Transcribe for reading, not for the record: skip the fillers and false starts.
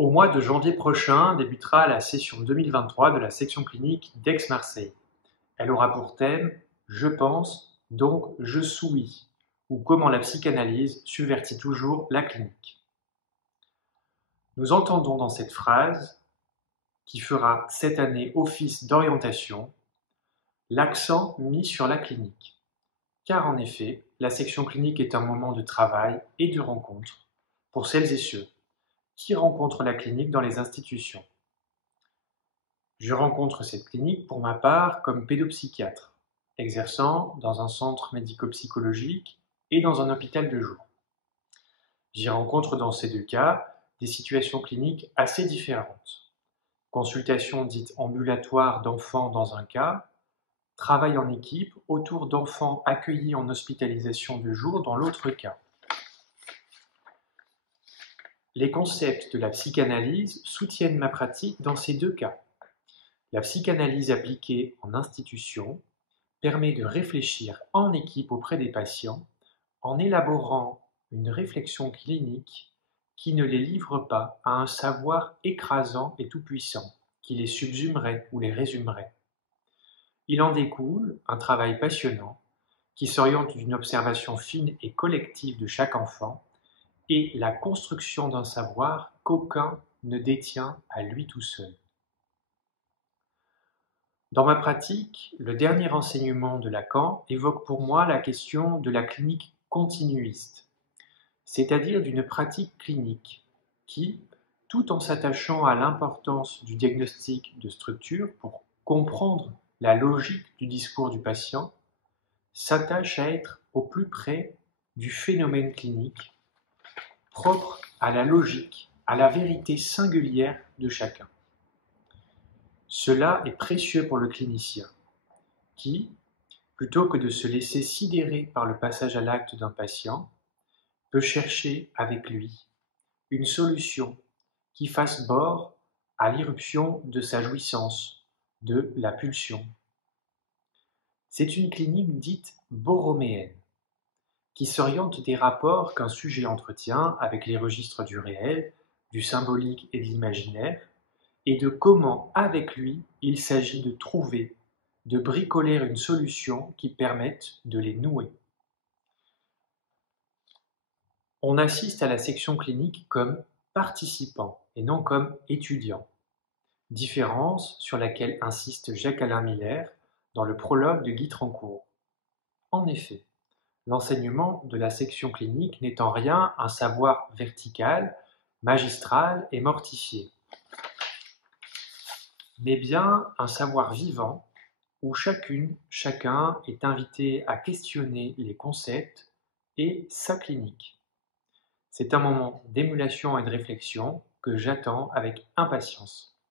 Au mois de janvier prochain débutera la session 2023 de la section clinique d'Aix-Marseille. Elle aura pour thème « Je pense, donc je souris » ou comment la psychanalyse subvertit toujours la clinique. Nous entendons dans cette phrase, qui fera cette année office d'orientation, l'accent mis sur la clinique. Car en effet, la section clinique est un moment de travail et de rencontre pour celles et ceux qui rencontrent la clinique dans les institutions. Je rencontre cette clinique pour ma part comme pédopsychiatre, exerçant dans un centre médico-psychologique et dans un hôpital de jour. J'y rencontre dans ces deux cas des situations cliniques assez différentes. Consultation dite ambulatoire d'enfants dans un cas, travail en équipe autour d'enfants accueillis en hospitalisation de jour dans l'autre cas. Les concepts de la psychanalyse soutiennent ma pratique dans ces deux cas. La psychanalyse appliquée en institution permet de réfléchir en équipe auprès des patients en élaborant une réflexion clinique qui ne les livre pas à un savoir écrasant et tout-puissant qui les subsumerait ou les résumerait. Il en découle un travail passionnant qui s'oriente d'une observation fine et collective de chaque enfant et la construction d'un savoir qu'aucun ne détient à lui tout seul. Dans ma pratique, le dernier enseignement de Lacan évoque pour moi la question de la clinique continuiste, c'est-à-dire d'une pratique clinique qui, tout en s'attachant à l'importance du diagnostic de structure pour comprendre la logique du discours du patient, s'attache à être au plus près du phénomène clinique, propre à la logique, à la vérité singulière de chacun. Cela est précieux pour le clinicien, qui, plutôt que de se laisser sidérer par le passage à l'acte d'un patient, peut chercher avec lui une solution qui fasse bord à l'irruption de sa jouissance, de la pulsion. C'est une clinique dite borroméenne, qui s'oriente des rapports qu'un sujet entretient avec les registres du réel, du symbolique et de l'imaginaire, et de comment, avec lui, il s'agit de trouver, de bricoler une solution qui permette de les nouer. On assiste à la section clinique comme participant et non comme étudiant. Différence sur laquelle insiste Jacques-Alain Miller dans le prologue de Guy Trancourt. En effet, l'enseignement de la section clinique n'est en rien un savoir vertical, magistral et mortifié, mais bien un savoir vivant où chacune, chacun est invité à questionner les concepts et sa clinique. C'est un moment d'émulation et de réflexion que j'attends avec impatience.